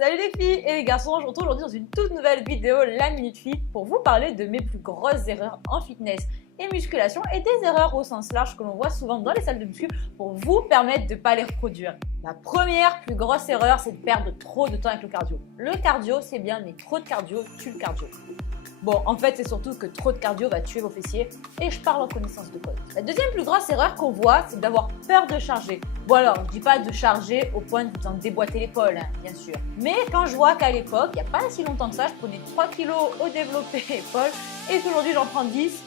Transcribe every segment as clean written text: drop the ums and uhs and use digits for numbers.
Salut les filles et les garçons, je vous retrouve aujourd'hui dans une toute nouvelle vidéo, la Minute Fit, pour vous parler de mes plus grosses erreurs en fitness et musculation et des erreurs au sens large que l'on voit souvent dans les salles de muscu pour vous permettre de ne pas les reproduire. La première plus grosse erreur, c'est de perdre trop de temps avec le cardio. Le cardio, c'est bien, mais trop de cardio tue le cardio. Bon, en fait, c'est surtout que trop de cardio va tuer vos fessiers et je parle en connaissance de cause. La deuxième plus grosse erreur qu'on voit, c'est d'avoir peur de charger. Bon alors, je dis pas de charger au point de vous en déboîter l'épaule, hein, bien sûr. Mais quand je vois qu'à l'époque, il n'y a pas si longtemps que ça, je prenais 3 kilos au développé épaule et qu'aujourd'hui j'en prends 10,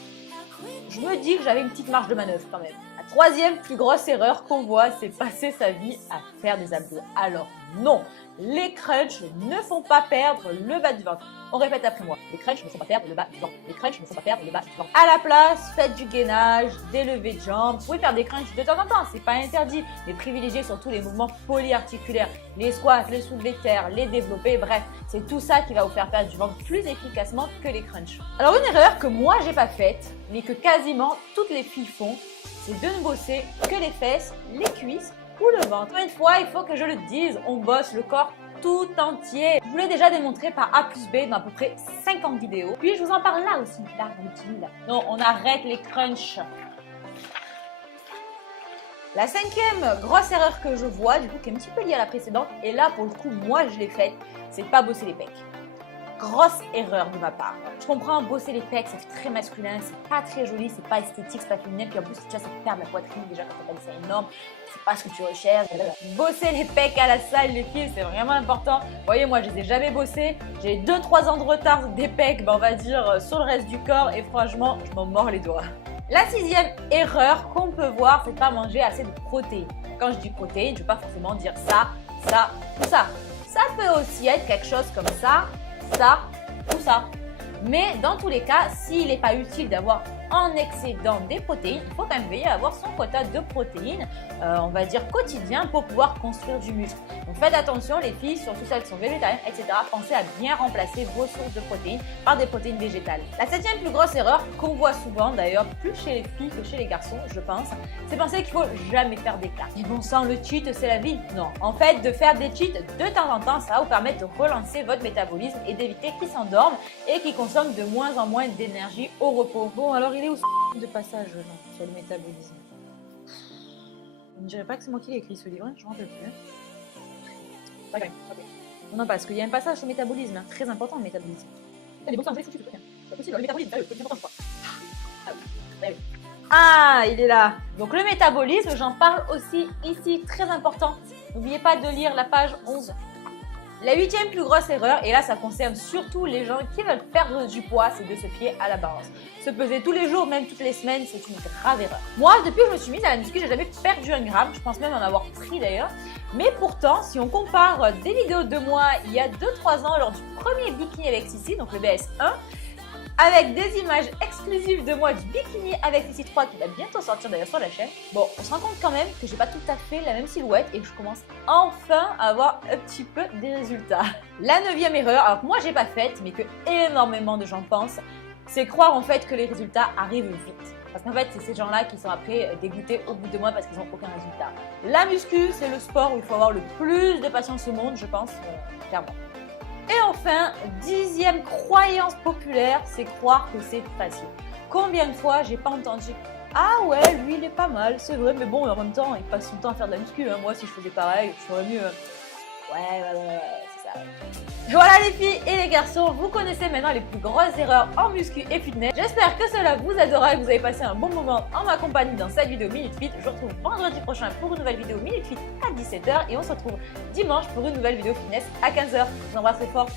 je me dis que j'avais une petite marge de manœuvre quand même. La troisième plus grosse erreur qu'on voit, c'est passer sa vie à faire des abdos. Alors non, les crunchs ne font pas perdre le bas du ventre. On répète après moi, les crunchs ne font pas perdre le bas du ventre. Les crunchs ne font pas perdre le bas du ventre. À la place, faites du gainage, des levées de jambes. Vous pouvez faire des crunchs de temps en temps, c'est pas interdit. Mais privilégiez surtout les mouvements polyarticulaires, les squats, les soulevés de terre, les développés, bref, c'est tout ça qui va vous faire perdre du ventre plus efficacement que les crunchs. Alors une erreur que moi j'ai pas faite, mais que quasiment toutes les filles font, c'est de ne bosser que les fesses, les cuisses ou le ventre. Une fois, il faut que je le dise, on bosse le corps tout entier. Je vous l'ai déjà démontré par A plus B dans à peu près 50 vidéos. Puis je vous en parle là aussi, là, utile. Non, on arrête les crunchs. La cinquième grosse erreur que je vois, du coup, qui est un petit peu liée à la précédente, et là, pour le coup, moi, je l'ai faite, c'est de pas bosser les pecs. Grosse erreur de ma part. Je comprends, bosser les pecs, ça fait très masculin, c'est pas très joli, c'est pas esthétique, c'est pas féminin, puis en plus, ça te perd la poitrine, déjà quand t'as des seins énormes, c'est pas ce que tu recherches. Bosser les pecs à la salle, les filles, c'est vraiment important. Vous voyez, moi, je les ai jamais bossés, j'ai 2-3 ans de retard des pecs, on va dire, sur le reste du corps, et franchement, je m'en mords les doigts. La sixième erreur qu'on peut voir, c'est pas manger assez de protéines. Quand je dis protéines, je veux pas forcément dire ça ou ça. Ça peut aussi être quelque chose comme ça ou ça. Mais dans tous les cas, s'il n'est pas utile d'avoir en excédent des protéines, il faut quand même veiller à avoir son quota de protéines, on va dire quotidien, pour pouvoir construire du muscle. Donc faites attention les filles, surtout celles qui sont végétariennes, etc. Pensez à bien remplacer vos sources de protéines par des protéines végétales. La septième plus grosse erreur qu'on voit souvent, d'ailleurs plus chez les filles que chez les garçons, je pense, c'est penser qu'il faut jamais faire d'écart. Et bon sang, le cheat c'est la vie. Non, en fait de faire des cheats de temps en temps, ça va vous permettre de relancer votre métabolisme et d'éviter qu'il s'endorme et qu'il consomme de moins en moins d'énergie au repos. Bon alors il est où ce de passage sur le métabolisme? Je ne dirais pas que c'est moi qui l'ai écrit ce livre, je ne me rappelle plus. Okay. Non, parce qu'il y a un passage sur le métabolisme, hein, très important le métabolisme. Les bons foutu, c'est pas possible, le métabolisme, c'est important quoi. Ah, il est là. Donc le métabolisme, j'en parle aussi ici, très important. N'oubliez pas de lire la page 11. La huitième plus grosse erreur, et là ça concerne surtout les gens qui veulent perdre du poids, c'est de se fier à la balance. Se peser tous les jours, même toutes les semaines, c'est une grave erreur. Moi, depuis que je me suis mise à la muscu, j'ai jamais perdu un gramme, je pense même en avoir pris d'ailleurs. Mais pourtant, si on compare des vidéos de moi il y a 2-3 ans lors du premier bikini avec Sissi, donc le BS1, avec des images exclusives de moi du bikini avec Sissi 3 qui va bientôt sortir d'ailleurs sur la chaîne. Bon, on se rend compte quand même que j'ai pas tout à fait la même silhouette et que je commence enfin à avoir un petit peu des résultats. La neuvième erreur, alors que moi j'ai pas faite, mais que énormément de gens pensent, c'est croire en fait que les résultats arrivent vite. Parce qu'en fait, c'est ces gens-là qui sont après dégoûtés au bout de mois parce qu'ils n'ont aucun résultat. La muscu, c'est le sport où il faut avoir le plus de patience au monde, je pense, clairement. Et enfin, dixième croyance populaire, c'est croire que c'est facile. Combien de fois j'ai pas entendu « Ah ouais, lui il est pas mal, c'est vrai, mais bon, en même temps, il passe son temps à faire de la muscu, hein. Moi si je faisais pareil, je ferais mieux. » Ouais, c'est ça. Voilà les filles et les garçons, vous connaissez maintenant les plus grosses erreurs en muscu et fitness. J'espère que cela vous aidera et que vous avez passé un bon moment en ma compagnie dans cette vidéo Minute Fit. Je vous retrouve vendredi prochain pour une nouvelle vidéo Minute Fit à 17 h et on se retrouve dimanche pour une nouvelle vidéo fitness à 15 h. Je vous embrasse très fort.